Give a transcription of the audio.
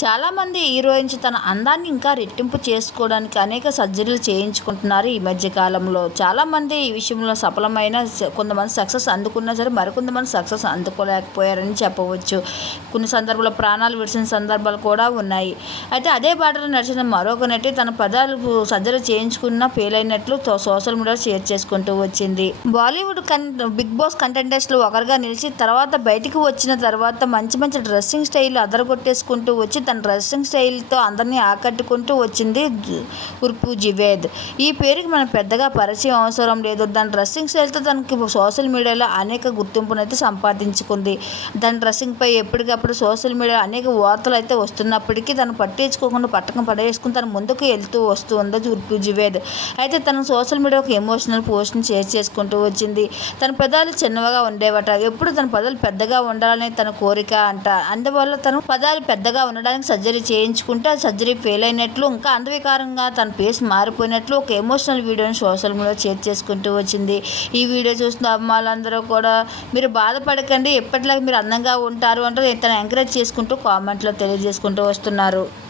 చాలామంది హీరోయిన్స్ తన అందాన్ని ఇంకా రెట్టింపు చేసుకోవడానికి అనేక సర్జరీలు చేయించుకుంటున్నారు ఈ మధ్య కాలంలో. చాలామంది ఈ విషయంలో సఫలమైన కొంతమంది సక్సెస్ అందుకున్నా సరే మరికొంతమంది సక్సెస్ అందుకోలేకపోయారని చెప్పవచ్చు. కొన్ని సందర్భాల్లో ప్రాణాలు విడిచిన సందర్భాలు కూడా ఉన్నాయి. అయితే అదే బాటలో నడిచిన మరొక నటి తన పదాలకు సర్జరీ చేయించుకున్న ఫెయిల్ అయినట్లు సోషల్ మీడియా షేర్ చేసుకుంటూ వచ్చింది. బాలీవుడ్ కన్ బిగ్ బాస్ కంటెంటెంట్స్లో ఒకరిగా నిలిచి తర్వాత బయటికి వచ్చిన తర్వాత మంచి మంచి డ్రెస్సింగ్ స్టైల్ అదరగొట్టేసుకుంటూ వచ్చి తన డ్రెస్సింగ్ స్టైల్తో అందరినీ ఆకట్టుకుంటూ వచ్చింది ఉర్పు జివేద్. ఈ పేరుకి మనం పెద్దగా పరిచయం అవసరం లేదు. దాని డ్రెస్సింగ్ స్టైల్తో తనకి సోషల్ మీడియాలో అనేక గుర్తింపునైతే సంపాదించుకుంది. దాని డ్రెస్సింగ్పై ఎప్పటికప్పుడు సోషల్ మీడియాలో అనేక వార్తలు అయితే వస్తున్నప్పటికీ తను పట్టించుకోకుండా పట్టకం పడేసుకుని తను ముందుకు వెళ్తూ వస్తూ ఉంది ఉర్పు జివేద్. అయితే తను సోషల్ మీడియా ఒక ఎమోషనల్ పోస్ట్ని షేర్ చేసుకుంటూ వచ్చింది. తన పెదాలు చిన్నవిగా ఉండేవట. ఎప్పుడు తన పదాలు పెద్దగా ఉండాలని తన కోరిక అంట. అందువల్ల తను పదాలు పెద్దగా ఉండడానికి సర్జరీ చేయించుకుంటే ఆ సర్జరీ ఫెయిల్ అయినట్లు ఇంకా అంధవికారంగా తన ఫేస్ మారిపోయినట్లు ఒక ఎమోషనల్ వీడియోని సోషల్ మీడియాలో షేర్ చేసుకుంటూ వచ్చింది. ఈ వీడియో చూస్తున్న అమ్మాయిలందరూ కూడా మీరు బాధపడకండి ఎప్పటిలాగా మీరు అందంగా ఉంటారు అంటే తను ఎంకరేజ్ చేసుకుంటూ కామెంట్లో తెలియజేసుకుంటూ వస్తున్నారు.